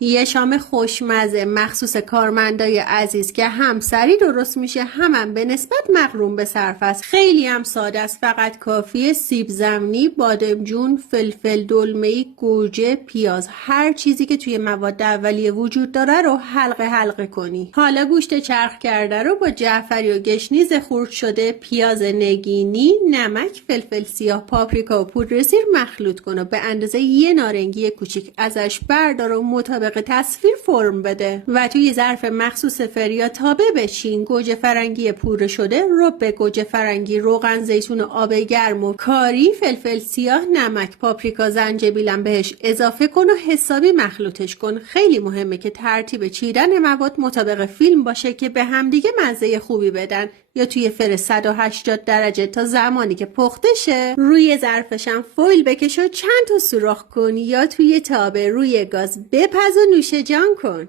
یه شام خوشمزه مخصوص کارمندای عزیز که هم سریع درست میشه هم به نسبت مغروم به صرف است. خیلی هم ساده است، فقط کافیه سیب زمینی، بادمجون، فلفل دلمه‌ای، گوجه، پیاز، هر چیزی که توی مواد اولیه وجود داره رو حلقه حلقه کنی. حالا گوشت چرخ کرده رو با جعفری و گشنیز خرد شده، پیاز نگینی، نمک، فلفل سیاه، پاپریکا و پودر سیر مخلوط کن و به اندازه یه نارنگی کوچیک ازش بردار و مطابق تصویر فرم بده و توی ظرف مخصوص فریا تابه بچین. گوجه فرنگی پوره شده، رب گوجه فرنگی، روغن زیتون و آب گرم و کاری، فلفل سیاه، نمک، پاپریکا، زنجبیلم بهش اضافه کن و حسابی مخلوطش کن. خیلی مهمه که ترتیب چیدن مواد مطابق فیلم باشه که به همدیگه مزه خوبی بدن. یا توی فر 180 درجه تا زمانی که پخته شه. روی ظرفشم فویل بکش و چند تا سوراخ کن یا توی تابه روی گاز بپز و نوش جان کن.